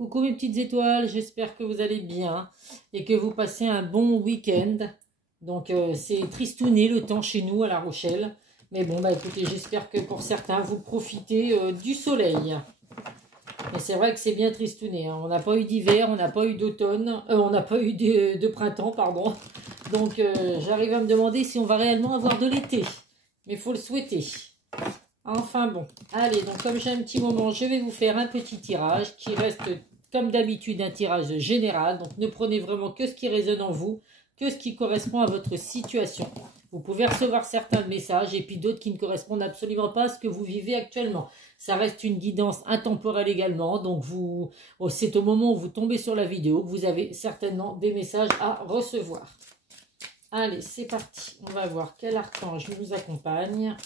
Coucou mes petites étoiles, j'espère que vous allez bien et que vous passez un bon week-end. Donc c'est tristouné le temps chez nous à La Rochelle. Mais bon, bah écoutez, j'espère que pour certains, vous profitez du soleil. Mais c'est vrai que c'est bien tristouné, hein. On n'a pas eu d'hiver, on n'a pas eu d'automne, on n'a pas eu de printemps, pardon. Donc j'arrive à me demander si on va réellement avoir de l'été. Mais il faut le souhaiter. Enfin bon, allez, donc comme j'ai un petit moment, je vais vous faire un petit tirage qui reste comme d'habitude un tirage général. Donc ne prenez vraiment que ce qui résonne en vous, que ce qui correspond à votre situation. Vous pouvez recevoir certains messages et puis d'autres qui ne correspondent absolument pas à ce que vous vivez actuellement. Ça reste une guidance intemporelle également, donc c'est au moment où vous tombez sur la vidéo que vous avez certainement des messages à recevoir. Allez, c'est parti, on va voir quel archange nous accompagne.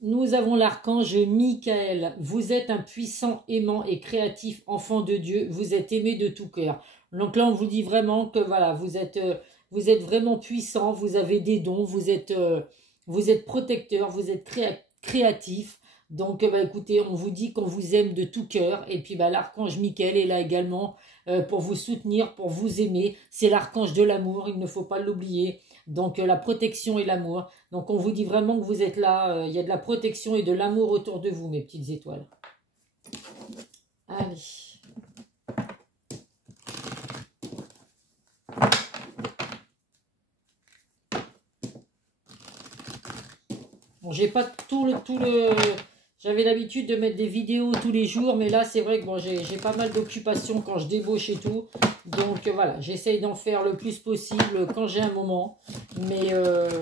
Nous avons l'archange Michael. Vous êtes un puissant, aimant et créatif enfant de Dieu. Vous êtes aimé de tout cœur. Donc là, on vous dit vraiment que voilà, vous êtes vraiment puissant. Vous avez des dons. Vous êtes protecteur. Vous êtes créatif. Donc, bah, écoutez, on vous dit qu'on vous aime de tout cœur. Et puis, bah, l'archange Michael est là également pour vous soutenir, pour vous aimer. C'est l'archange de l'amour. Il ne faut pas l'oublier. Donc la protection et l'amour. Donc on vous dit vraiment que vous êtes là, il y a de la protection et de l'amour autour de vous, mes petites étoiles. Allez. Bon, j'ai pas tout le... J'avais l'habitude de mettre des vidéos tous les jours, mais là, c'est vrai que bon, j'ai pas mal d'occupations quand je débauche et tout. Donc, voilà, j'essaye d'en faire le plus possible quand j'ai un moment. Mais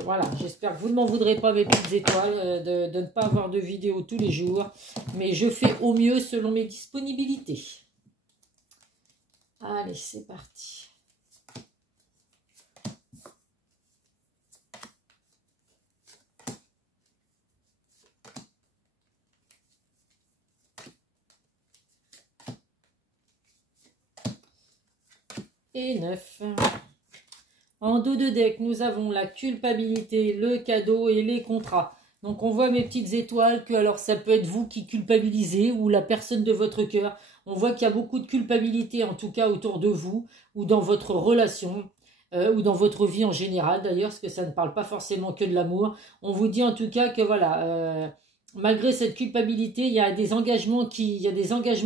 voilà, j'espère que vous ne m'en voudrez pas, mes petites étoiles, de ne pas avoir de vidéos tous les jours. Mais je fais au mieux selon mes disponibilités. Allez, c'est parti. Et 9. En dos de deck, nous avons la culpabilité, le cadeau et les contrats. Donc on voit mes petites étoiles que alors ça peut être vous qui culpabilisez ou la personne de votre cœur. On voit qu'il y a beaucoup de culpabilité en tout cas autour de vous ou dans votre relation ou dans votre vie en général d'ailleurs, parce que ça ne parle pas forcément que de l'amour. On vous dit en tout cas que voilà, malgré cette culpabilité, il y a des engagements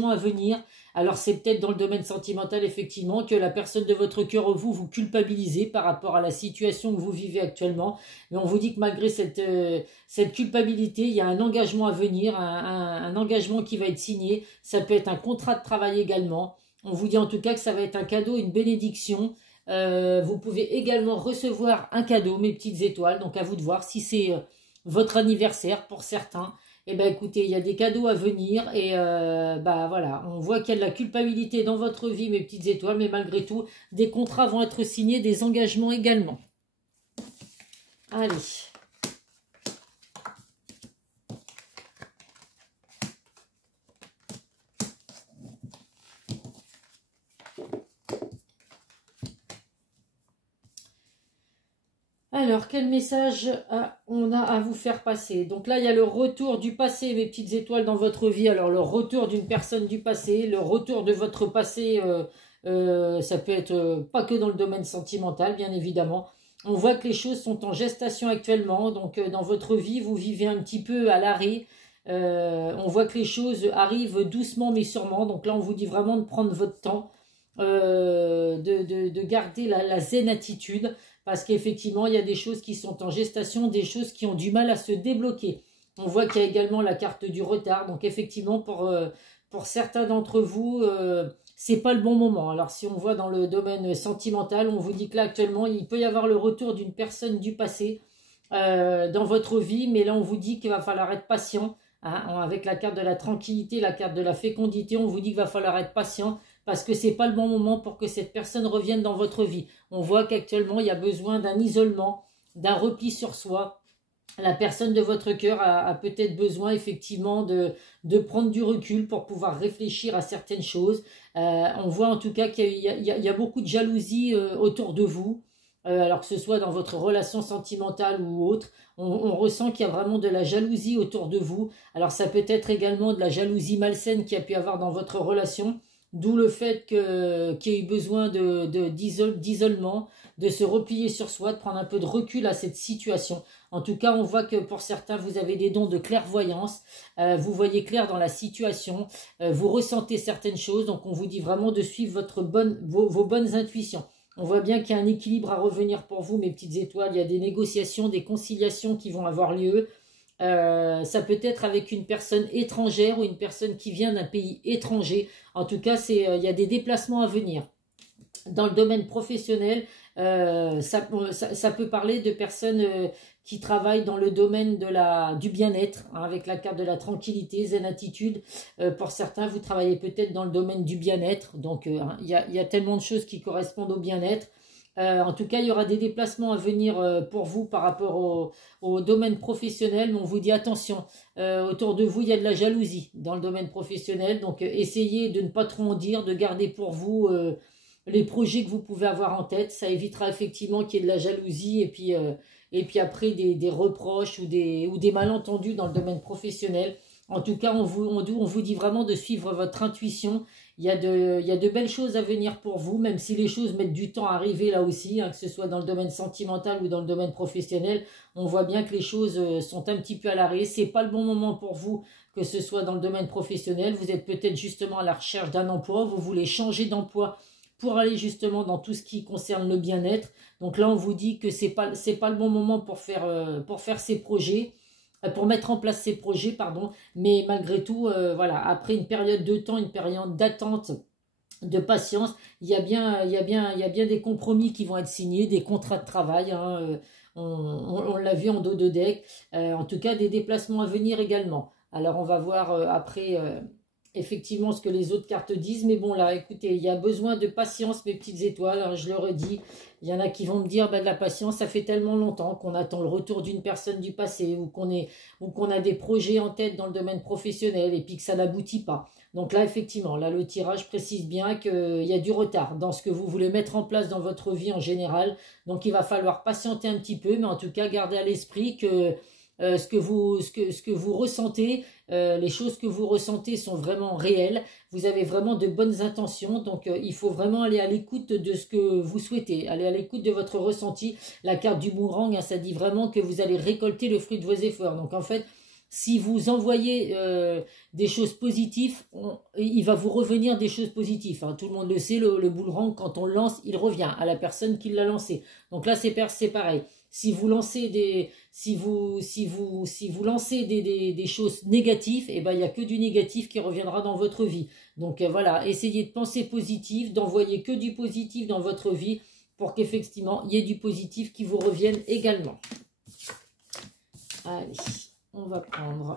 à venir. Alors c'est peut-être dans le domaine sentimental effectivement que la personne de votre cœur vous culpabilisez par rapport à la situation que vous vivez actuellement. Mais on vous dit que malgré cette culpabilité, il y a un engagement à venir, un engagement qui va être signé. Ça peut être un contrat de travail également. On vous dit en tout cas que ça va être un cadeau, une bénédiction. Vous pouvez également recevoir un cadeau, mes petites étoiles. Donc à vous de voir si c'est votre anniversaire pour certains. Eh bien écoutez, il y a des cadeaux à venir et bah voilà, on voit qu'il y a de la culpabilité dans votre vie, mes petites étoiles, mais malgré tout, des contrats vont être signés, des engagements également. Allez. Alors, quel message on a à vous faire passer? Donc là, il y a le retour du passé, mes petites étoiles, dans votre vie. Alors, le retour d'une personne du passé, le retour de votre passé, ça peut être pas que dans le domaine sentimental, bien évidemment. On voit que les choses sont en gestation actuellement. Donc, dans votre vie, vous vivez un petit peu à l'arrêt. On voit que les choses arrivent doucement mais sûrement. Donc là, on vous dit vraiment de prendre votre temps, de garder la zen attitude. Parce qu'effectivement, il y a des choses qui sont en gestation, des choses qui ont du mal à se débloquer. On voit qu'il y a également la carte du retard. Donc effectivement, pour certains d'entre vous, c'est pas le bon moment. Alors si on voit dans le domaine sentimental, on vous dit que là actuellement, il peut y avoir le retour d'une personne du passé dans votre vie. Mais là, on vous dit qu'il va falloir être patient. Hein, avec la carte de la tranquillité, la carte de la fécondité, on vous dit qu'il va falloir être patient. Parce que ce n'est pas le bon moment pour que cette personne revienne dans votre vie. On voit qu'actuellement, il y a besoin d'un isolement, d'un repli sur soi. La personne de votre cœur a peut-être besoin effectivement de prendre du recul pour pouvoir réfléchir à certaines choses. On voit en tout cas qu'il y a beaucoup de jalousie autour de vous. alors que ce soit dans votre relation sentimentale ou autre, on ressent qu'il y a vraiment de la jalousie autour de vous. Alors ça peut être également de la jalousie malsaine qu'il y a pu avoir dans votre relation, d'où le fait qu'il y ait eu besoin d'isolement, de se replier sur soi, de prendre un peu de recul à cette situation. En tout cas, on voit que pour certains, vous avez des dons de clairvoyance, vous voyez clair dans la situation, vous ressentez certaines choses, donc on vous dit vraiment de suivre vos bonnes intuitions. On voit bien qu'il y a un équilibre à revenir pour vous, mes petites étoiles. Il y a des négociations, des conciliations qui vont avoir lieu. Ça peut être avec une personne étrangère ou une personne qui vient d'un pays étranger. En tout cas, il y a des déplacements à venir. Dans le domaine professionnel, ça peut parler de personnes qui travaillent dans le domaine du bien-être, hein, avec la carte de la tranquillité, zen attitude. Pour certains, vous travaillez peut-être dans le domaine du bien-être. Donc, il y a tellement de choses qui correspondent au bien-être. En tout cas, il y aura des déplacements à venir pour vous par rapport au domaine professionnel. Mais on vous dit attention, autour de vous, il y a de la jalousie dans le domaine professionnel. Donc, essayez de ne pas trop en dire, de garder pour vous les projets que vous pouvez avoir en tête. Ça évitera effectivement qu'il y ait de la jalousie et puis après des reproches ou des malentendus dans le domaine professionnel. En tout cas, on vous dit vraiment de suivre votre intuition. Il y a de belles choses à venir pour vous, même si les choses mettent du temps à arriver là aussi, hein, que ce soit dans le domaine sentimental ou dans le domaine professionnel. On voit bien que les choses sont un petit peu à l'arrêt. C'est pas le bon moment pour vous, que ce soit dans le domaine professionnel. Vous êtes peut-être justement à la recherche d'un emploi, vous voulez changer d'emploi pour aller justement dans tout ce qui concerne le bien-être. Donc là, on vous dit que c'est pas le bon moment pour faire ces projets, pour mettre en place ces projets, pardon. Mais malgré tout, voilà, après une période de temps, une période d'attente, de patience, il y a bien des compromis qui vont être signés, des contrats de travail, hein, on l'a vu en dos de deck, en tout cas des déplacements à venir également. Alors on va voir après effectivement ce que les autres cartes disent, mais bon là, écoutez, il y a besoin de patience, mes petites étoiles, hein, je le redis. Il y en a qui vont me dire, bah, de la patience, ça fait tellement longtemps qu'on attend le retour d'une personne du passé, ou qu'on a des projets en tête dans le domaine professionnel, et puis que ça n'aboutit pas. Donc là, effectivement, là, le tirage précise bien qu'il y a du retard dans ce que vous voulez mettre en place dans votre vie en général. Donc il va falloir patienter un petit peu, mais en tout cas, gardez à l'esprit que ce que vous ressentez, les choses que vous ressentez sont vraiment réelles. Vous avez vraiment de bonnes intentions, donc il faut vraiment aller à l'écoute de ce que vous souhaitez, aller à l'écoute de votre ressenti. La carte du boomerang, hein, ça dit vraiment que vous allez récolter le fruit de vos efforts. Donc en fait, si vous envoyez des choses positives, il va vous revenir des choses positives, hein. Tout le monde le sait, le boomerang, quand on le lance, il revient à la personne qui l'a lancé. Donc là, c'est pareil. Si vous lancez des choses négatives, eh ben, il n'y a que du négatif qui reviendra dans votre vie. Donc voilà, essayez de penser positif, d'envoyer que du positif dans votre vie pour qu'effectivement, il y ait du positif qui vous revienne également. Allez, on va prendre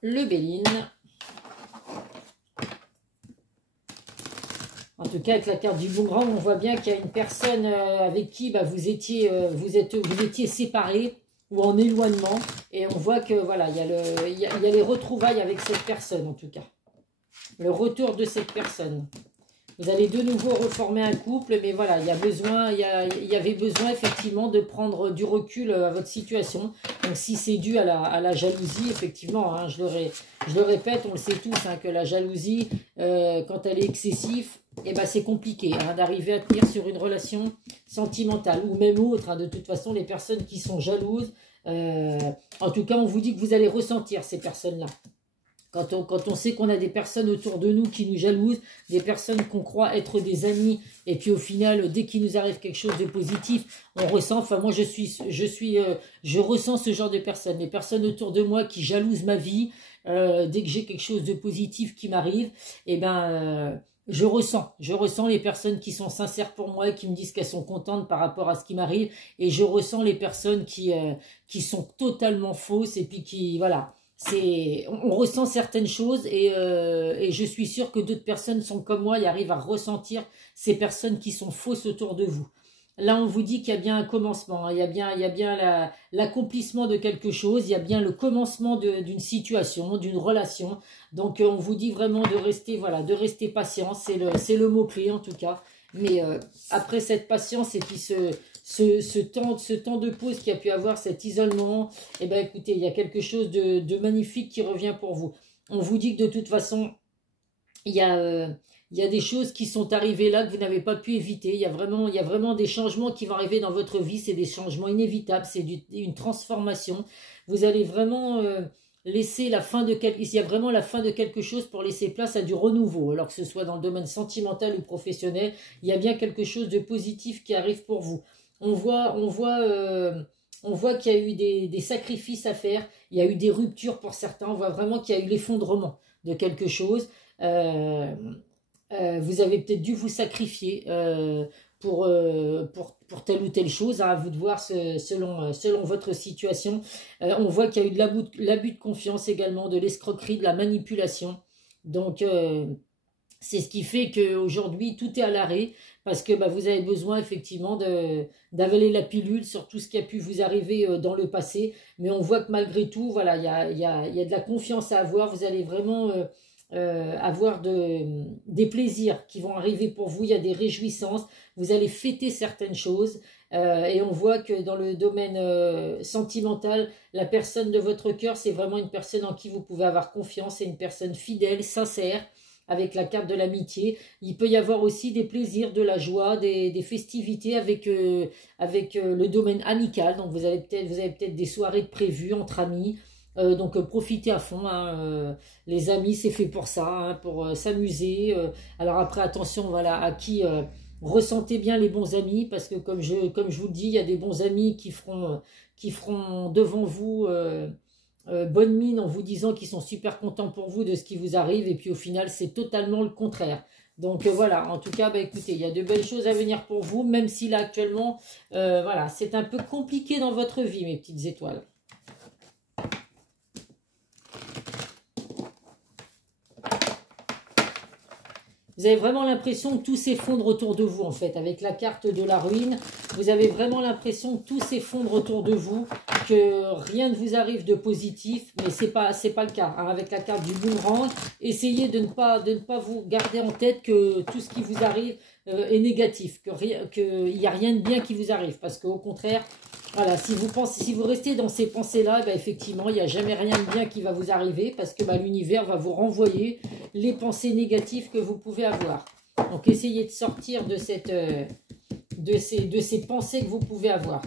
le Béline. En tout cas, avec la carte du boomerang, on voit bien qu'il y a une personne avec qui bah, vous étiez séparés ou en éloignement. Et on voit que voilà, il y a les retrouvailles avec cette personne, en tout cas. Le retour de cette personne. Vous allez de nouveau reformer un couple, mais voilà, il y avait besoin effectivement de prendre du recul à votre situation. Donc si c'est dû à la jalousie, effectivement, hein, je le répète, on le sait tous, hein, que la jalousie, quand elle est excessive, eh ben, c'est compliqué hein, d'arriver à tenir sur une relation sentimentale ou même autre. Hein, de toute façon, les personnes qui sont jalouses, en tout cas, on vous dit que vous allez ressentir ces personnes-là. Quand on sait qu'on a des personnes autour de nous qui nous jalousent, des personnes qu'on croit être des amis, et puis au final, dès qu'il nous arrive quelque chose de positif, on ressent, enfin moi je ressens ce genre de personnes. Les personnes autour de moi qui jalousent ma vie, dès que j'ai quelque chose de positif qui m'arrive, eh ben je ressens les personnes qui sont sincères pour moi et qui me disent qu'elles sont contentes par rapport à ce qui m'arrive, et je ressens les personnes qui sont totalement fausses, et puis qui, voilà, on ressent certaines choses, et je suis sûre que d'autres personnes sont comme moi et arrivent à ressentir ces personnes qui sont fausses autour de vous. Là, on vous dit qu'il y a bien un commencement, hein, il y a bien l'accomplissement de quelque chose, il y a bien le commencement d'une situation, d'une relation. Donc, on vous dit vraiment de rester patient, c'est le mot-clé en tout cas. Mais après cette patience et puis ce temps de pause qu'il y a pu avoir, cet isolement, eh bien écoutez, il y a quelque chose de magnifique qui revient pour vous. On vous dit que de toute façon, il y a des choses qui sont arrivées là que vous n'avez pas pu éviter. Il y a vraiment des changements qui vont arriver dans votre vie. C'est des changements inévitables. C'est une transformation. Vous allez vraiment laisser la fin de quelque... Il y a vraiment la fin de quelque chose pour laisser place à du renouveau. Alors que ce soit dans le domaine sentimental ou professionnel, il y a bien quelque chose de positif qui arrive pour vous. On voit qu'il y a eu des sacrifices à faire. Il y a eu des ruptures pour certains. On voit vraiment qu'il y a eu l'effondrement de quelque chose. Vous avez peut-être dû vous sacrifier pour telle ou telle chose, hein, à vous de voir selon votre situation. On voit qu'il y a eu de l'abus de confiance également, de l'escroquerie, de la manipulation. Donc, c'est ce qui fait qu'aujourd'hui, tout est à l'arrêt, parce que vous avez besoin effectivement d'avaler la pilule sur tout ce qui a pu vous arriver dans le passé. Mais on voit que malgré tout, voilà, il y a de la confiance à avoir. Vous allez vraiment... avoir des plaisirs qui vont arriver pour vous, il y a des réjouissances, vous allez fêter certaines choses, et on voit que dans le domaine sentimental, la personne de votre cœur, c'est vraiment une personne en qui vous pouvez avoir confiance, c'est une personne fidèle, sincère, avec la carte de l'amitié. Il peut y avoir aussi des plaisirs, de la joie, des festivités avec le domaine amical, donc vous avez peut-être des soirées de prévues entre amis. Donc profitez à fond, hein, les amis c'est fait pour ça, hein, pour s'amuser. Alors après attention, voilà, à qui ressentez bien les bons amis, parce que comme je vous le dis, il y a des bons amis qui feront devant vous bonne mine en vous disant qu'ils sont super contents pour vous de ce qui vous arrive, et puis au final c'est totalement le contraire. Donc voilà, en tout cas, écoutez, il y a de belles choses à venir pour vous, même si là actuellement, voilà, c'est un peu compliqué dans votre vie, mes petites étoiles. Vous avez vraiment l'impression que tout s'effondre autour de vous, en fait, avec la carte de la ruine. Vous avez vraiment l'impression que tout s'effondre autour de vous, que rien ne vous arrive de positif, mais c'est pas le cas. Hein. Avec la carte du boomerang, essayez de ne pas vous garder en tête que tout ce qui vous arrive est négatif, qu'il n'y a rien de bien qui vous arrive, parce qu'au contraire, voilà, si vous restez dans ces pensées-là, effectivement, il n'y a jamais rien de bien qui va vous arriver, parce que l'univers va vous renvoyer les pensées négatives que vous pouvez avoir. Donc, essayez de sortir de ces pensées que vous pouvez avoir.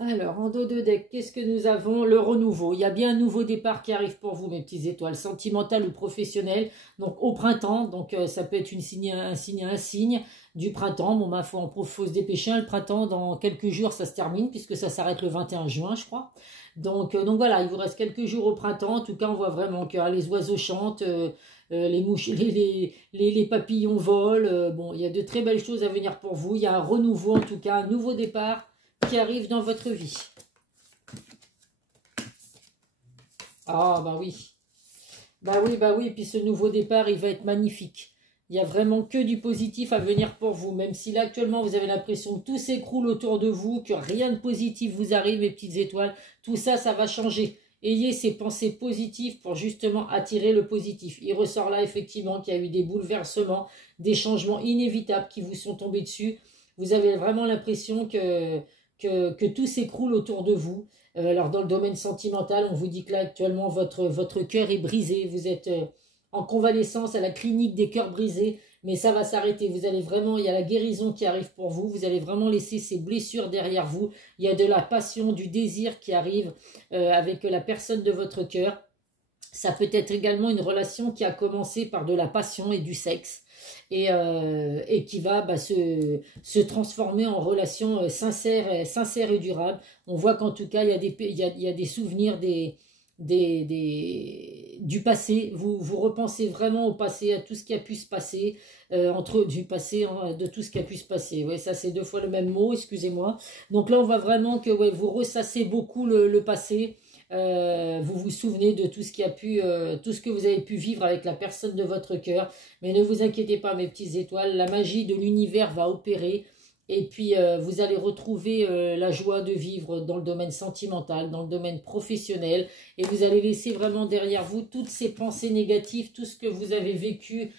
Alors, en dos de deck, qu'est-ce que nous avons? Le renouveau. Il y a bien un nouveau départ qui arrive pour vous, mes petites étoiles, sentimental ou professionnel. Donc, au printemps, donc ça peut être un signe du printemps. Bon, faut se dépêcher. Hein, le printemps, dans quelques jours, ça se termine, puisque ça s'arrête le 21 juin, je crois. Donc voilà, il vous reste quelques jours au printemps. En tout cas, on voit vraiment que les oiseaux chantent, les mouches, les papillons volent. Bon, il y a de très belles choses à venir pour vous. Il y a un renouveau, en tout cas, un nouveau départ qui arrive dans votre vie. Ah oui. Oui, puis ce nouveau départ, il va être magnifique. Il n'y a vraiment que du positif à venir pour vous, même si là actuellement vous avez l'impression que tout s'écroule autour de vous, que rien de positif vous arrive, mes petites étoiles. Tout ça, ça va changer. Ayez ces pensées positives pour justement attirer le positif. Il ressort là effectivement qu'il y a eu des bouleversements, des changements inévitables qui vous sont tombés dessus. Vous avez vraiment l'impression que tout s'écroule autour de vous. Alors dans le domaine sentimental, on vous dit que là actuellement votre cœur est brisé, vous êtes en convalescence à la clinique des cœurs brisés, mais ça va s'arrêter. Vous allez vraiment, il y a la guérison qui arrive pour vous, vous allez vraiment laisser ces blessures derrière vous. Il y a de la passion, du désir qui arrive avec la personne de votre cœur. Ça peut être également une relation qui a commencé par de la passion et du sexe, et qui va se transformer en relation sincère et durable. On voit qu'en tout cas, il y a des souvenirs du passé. Vous repensez vraiment au passé, à tout ce qui a pu se passer, de tout ce qui a pu se passer. Ouais, ça c'est deux fois le même mot, excusez-moi. Donc là, on voit vraiment que vous ressassez beaucoup le passé. Vous vous souvenez de tout ce tout ce que vous avez pu vivre avec la personne de votre cœur. Mais ne vous inquiétez pas, mes petites étoiles, la magie de l'univers va opérer. Et puis, vous allez retrouver la joie de vivre dans le domaine sentimental, dans le domaine professionnel. Et vous allez laisser vraiment derrière vous toutes ces pensées négatives, tout ce que vous avez vécu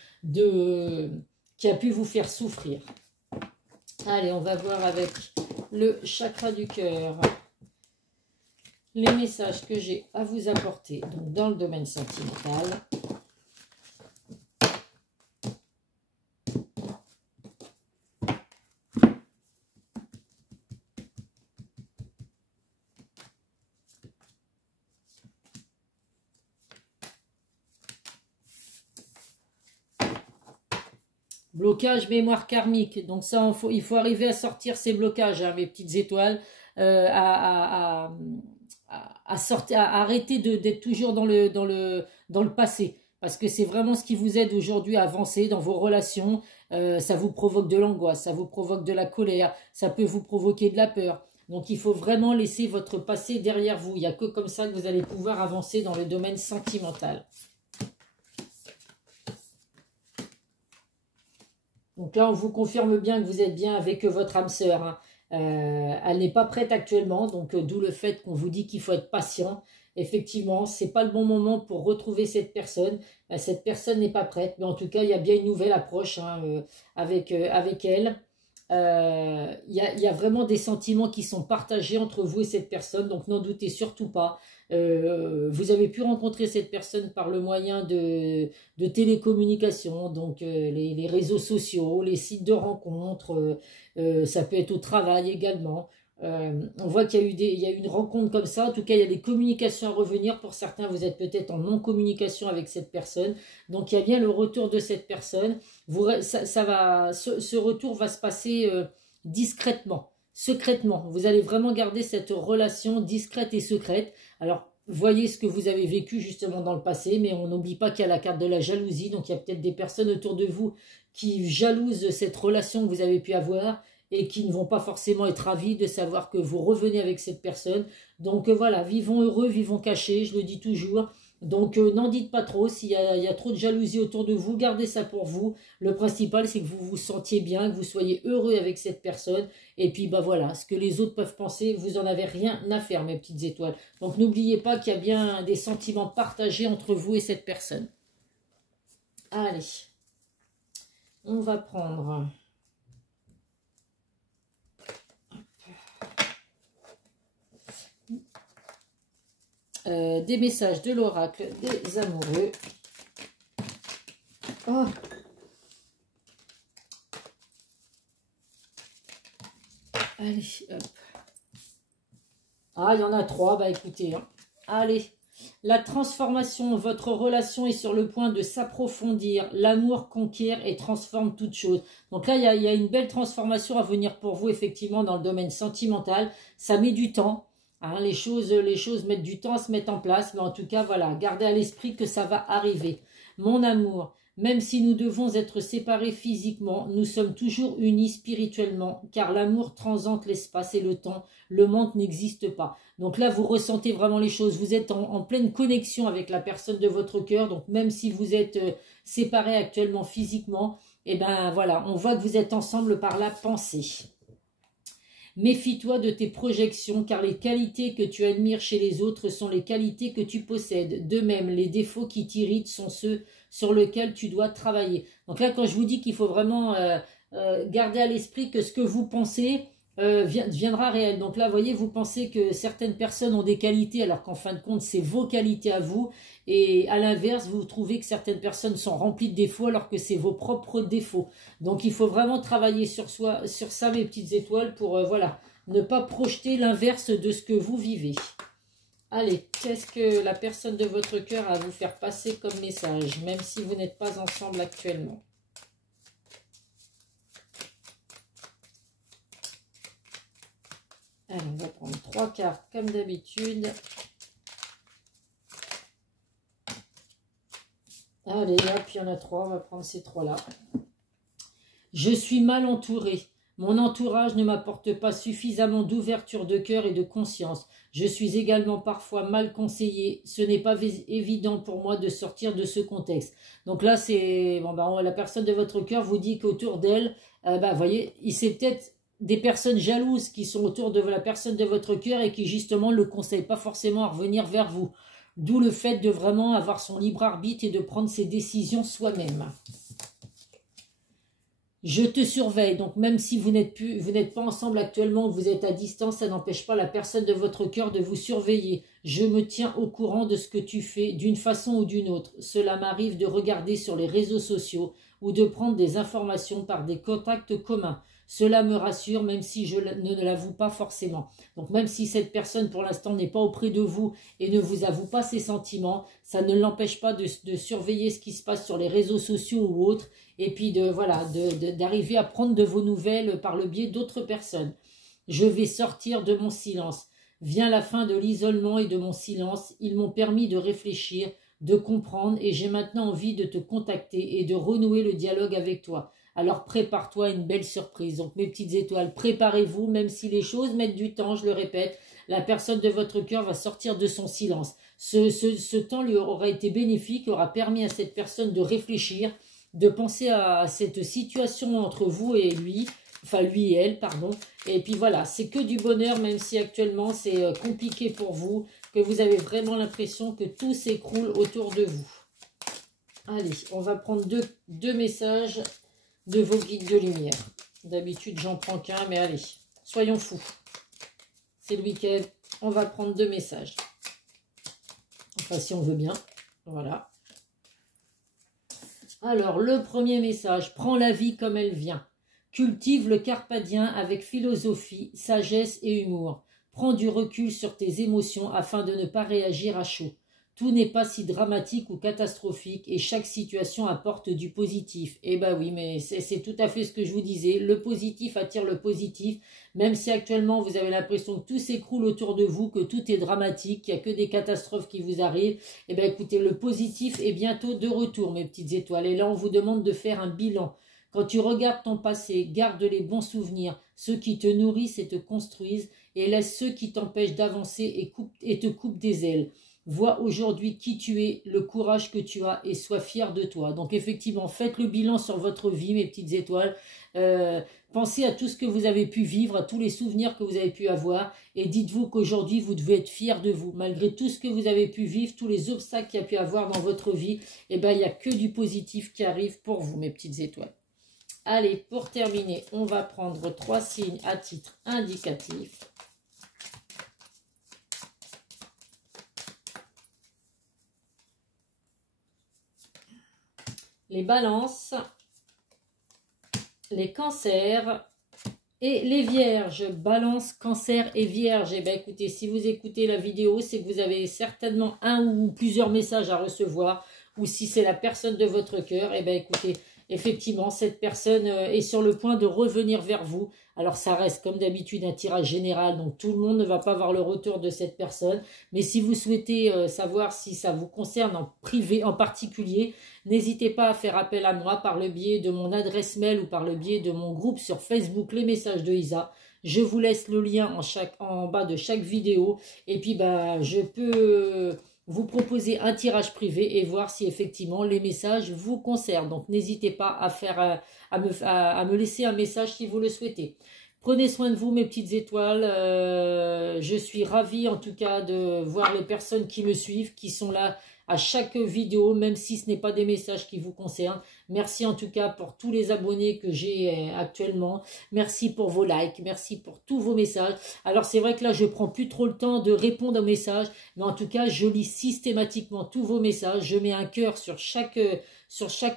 qui a pu vous faire souffrir. Allez, on va voir avec le chakra du cœur les messages que j'ai à vous apporter donc dans le domaine sentimental. Blocage mémoire karmique. Donc ça, il faut arriver à sortir ces blocages, hein, mes petites étoiles, à arrêter d'être toujours dans le passé. Parce que c'est vraiment ce qui vous aide aujourd'hui à avancer dans vos relations. Ça vous provoque de l'angoisse, ça vous provoque de la colère, ça peut vous provoquer de la peur. Donc il faut vraiment laisser votre passé derrière vous. Il n'y a que comme ça que vous allez pouvoir avancer dans le domaine sentimental. Donc là, on vous confirme bien que vous êtes bien avec votre âme sœur, hein. Elle n'est pas prête actuellement, donc d'où le fait qu'on vous dit qu'il faut être patient. Effectivement, ce n'est pas le bon moment pour retrouver cette personne. Cette personne n'est pas prête, mais en tout cas, il y a bien une nouvelle approche, hein, avec elle. Il y a vraiment des sentiments qui sont partagés entre vous et cette personne, donc n'en doutez surtout pas. Vous avez pu rencontrer cette personne par le moyen de télécommunications, donc les réseaux sociaux, les sites de rencontres, ça peut être au travail également. On voit qu'il y a eu une rencontre comme ça. En tout cas, il y a des communications à revenir. Pour certains, vous êtes peut-être en non-communication avec cette personne. Donc, il y a bien le retour de cette personne. Ce retour va se passer discrètement, secrètement. Vous allez vraiment garder cette relation discrète et secrète. Alors, voyez ce que vous avez vécu justement dans le passé, mais on n'oublie pas qu'il y a la carte de la jalousie. Donc, il y a peut-être des personnes autour de vous qui jalousent cette relation que vous avez pu avoir et qui ne vont pas forcément être ravis de savoir que vous revenez avec cette personne. Donc voilà, vivons heureux, vivons cachés, je le dis toujours. Donc n'en dites pas trop, s'il y a trop de jalousie autour de vous, gardez ça pour vous. Le principal, c'est que vous vous sentiez bien, que vous soyez heureux avec cette personne. Et puis bah voilà, ce que les autres peuvent penser, vous en avez rien à faire, mes petites étoiles. Donc n'oubliez pas qu'il y a bien des sentiments partagés entre vous et cette personne. Allez, on va prendre... des messages de l'oracle des amoureux. Oh. Allez, hop. Ah, il y en a 3, bah écoutez. Hein. Allez, la transformation, votre relation est sur le point de s'approfondir. L'amour conquiert et transforme toute chose. Donc là, il y a une belle transformation à venir pour vous, effectivement, dans le domaine sentimental. Ça met du temps. Hein, les choses mettent du temps à se mettre en place, mais en tout cas, voilà, gardez à l'esprit que ça va arriver. Mon amour, même si nous devons être séparés physiquement, nous sommes toujours unis spirituellement, car l'amour transcende l'espace et le temps, le manque n'existe pas. Donc là, vous ressentez vraiment les choses, vous êtes en pleine connexion avec la personne de votre cœur, donc même si vous êtes séparés actuellement physiquement, et ben voilà, on voit que vous êtes ensemble par la pensée. Méfie-toi de tes projections, car les qualités que tu admires chez les autres sont les qualités que tu possèdes. De même, les défauts qui t'irritent sont ceux sur lesquels tu dois travailler. Donc là, quand je vous dis qu'il faut vraiment garder à l'esprit que ce que vous pensez viendra réel. Donc là, vous voyez, vous pensez que certaines personnes ont des qualités, alors qu'en fin de compte, c'est vos qualités à vous. Et à l'inverse, vous trouvez que certaines personnes sont remplies de défauts, alors que c'est vos propres défauts. Donc il faut vraiment travailler sur ça, mes petites étoiles, pour voilà, ne pas projeter l'inverse de ce que vous vivez. Allez, qu'est-ce que la personne de votre cœur a à vous faire passer comme message, même si vous n'êtes pas ensemble actuellement? Allez, on va prendre 3 cartes comme d'habitude. Allez, hop, il y en a 3, on va prendre ces 3-là. Je suis mal entourée. Mon entourage ne m'apporte pas suffisamment d'ouverture de cœur et de conscience. Je suis également parfois mal conseillée. Ce n'est pas évident pour moi de sortir de ce contexte. Donc là, c'est bon, la personne de votre cœur vous dit qu'autour d'elle, voyez, il s'est peut-être des personnes jalouses qui sont autour de la personne de votre cœur et qui justement ne le conseillent pas forcément à revenir vers vous. D'où le fait de vraiment avoir son libre arbitre et de prendre ses décisions soi-même. Je te surveille, donc même si vous n'êtes pas ensemble actuellement, vous êtes à distance, ça n'empêche pas la personne de votre cœur de vous surveiller. Je me tiens au courant de ce que tu fais d'une façon ou d'une autre. Cela m'arrive de regarder sur les réseaux sociaux ou de prendre des informations par des contacts communs. Cela me rassure même si je ne l'avoue pas forcément. Donc même si cette personne pour l'instant n'est pas auprès de vous et ne vous avoue pas ses sentiments, ça ne l'empêche pas de surveiller ce qui se passe sur les réseaux sociaux ou autres et puis d'arriver à prendre de vos nouvelles par le biais d'autres personnes. Je vais sortir de mon silence. Vient la fin de l'isolement et de mon silence. Ils m'ont permis de réfléchir, de comprendre et j'ai maintenant envie de te contacter et de renouer le dialogue avec toi. Alors prépare-toi à une belle surprise. Donc mes petites étoiles, préparez-vous, même si les choses mettent du temps, je le répète, la personne de votre cœur va sortir de son silence. Ce temps lui aura été bénéfique, aura permis à cette personne de réfléchir, de penser à cette situation entre vous et lui, enfin lui et elle, pardon. Et puis voilà, c'est que du bonheur, même si actuellement c'est compliqué pour vous, que vous avez vraiment l'impression que tout s'écroule autour de vous. Allez, on va prendre deux messages de vos guides de lumière. D'habitude, j'en prends qu'un, mais allez, soyons fous. C'est le week-end, on va prendre 2 messages. Enfin, si on veut bien. Voilà. Alors, le premier message, prends la vie comme elle vient. Cultive le carpadien avec philosophie, sagesse et humour. Prends du recul sur tes émotions afin de ne pas réagir à chaud. Tout n'est pas si dramatique ou catastrophique et chaque situation apporte du positif. Eh ben oui, mais c'est tout à fait ce que je vous disais. Le positif attire le positif. Même si actuellement vous avez l'impression que tout s'écroule autour de vous, que tout est dramatique, qu'il n'y a que des catastrophes qui vous arrivent. Eh bien écoutez, le positif est bientôt de retour, mes petites étoiles. Et là, on vous demande de faire un bilan. Quand tu regardes ton passé, garde les bons souvenirs, ceux qui te nourrissent et te construisent, et laisse ceux qui t'empêchent d'avancer et te coupent des ailes. Vois aujourd'hui qui tu es, le courage que tu as et sois fier de toi. Donc effectivement, faites le bilan sur votre vie, mes petites étoiles. Pensez à tout ce que vous avez pu vivre, à tous les souvenirs que vous avez pu avoir et dites-vous qu'aujourd'hui, vous devez être fier de vous. Malgré tout ce que vous avez pu vivre, tous les obstacles qu'il y a pu avoir dans votre vie, eh ben, il n'y a que du positif qui arrive pour vous, mes petites étoiles. Allez, pour terminer, on va prendre 3 signes à titre indicatif. Les balances, les cancers et les vierges. Balance, cancer et vierge. Eh bien écoutez, si vous écoutez la vidéo, c'est que vous avez certainement un ou plusieurs messages à recevoir. Ou si c'est la personne de votre cœur, eh bien écoutez, effectivement, cette personne est sur le point de revenir vers vous. Alors, ça reste comme d'habitude un tirage général, donc tout le monde ne va pas avoir le retour de cette personne. Mais si vous souhaitez savoir si ça vous concerne en privé, en particulier, n'hésitez pas à faire appel à moi par le biais de mon adresse mail ou par le biais de mon groupe sur Facebook, les messages de Isa. Je vous laisse le lien en bas de chaque vidéo. Et puis, bah, je peux vous proposer un tirage privé et voir si effectivement les messages vous concernent. Donc n'hésitez pas à me laisser un message si vous le souhaitez. Prenez soin de vous, mes petites étoiles. Je suis ravie en tout cas de voir les personnes qui me suivent, qui sont là à chaque vidéo, même si ce n'est pas des messages qui vous concernent. Merci en tout cas pour tous les abonnés que j'ai actuellement. Merci pour vos likes, merci pour tous vos messages. Alors c'est vrai que là, je prends plus trop le temps de répondre aux messages, mais en tout cas, je lis systématiquement tous vos messages. Je mets un cœur sur chaque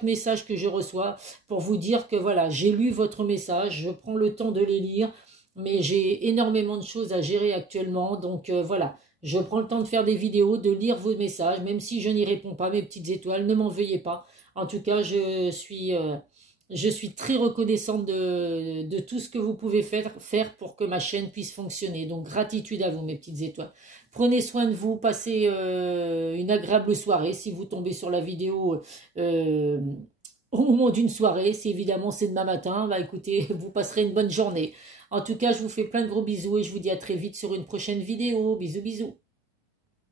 message que je reçois pour vous dire que voilà, j'ai lu votre message, je prends le temps de les lire, mais j'ai énormément de choses à gérer actuellement, donc voilà. Je prends le temps de faire des vidéos, de lire vos messages, même si je n'y réponds pas, mes petites étoiles, ne m'en veuillez pas. En tout cas, je suis très reconnaissante de tout ce que vous pouvez faire pour que ma chaîne puisse fonctionner. Donc, gratitude à vous, mes petites étoiles. Prenez soin de vous, passez une agréable soirée. Si vous tombez sur la vidéo au moment d'une soirée, si évidemment c'est demain matin, bah écoutez, vous passerez une bonne journée. En tout cas, je vous fais plein de gros bisous et je vous dis à très vite sur une prochaine vidéo. Bisous, bisous.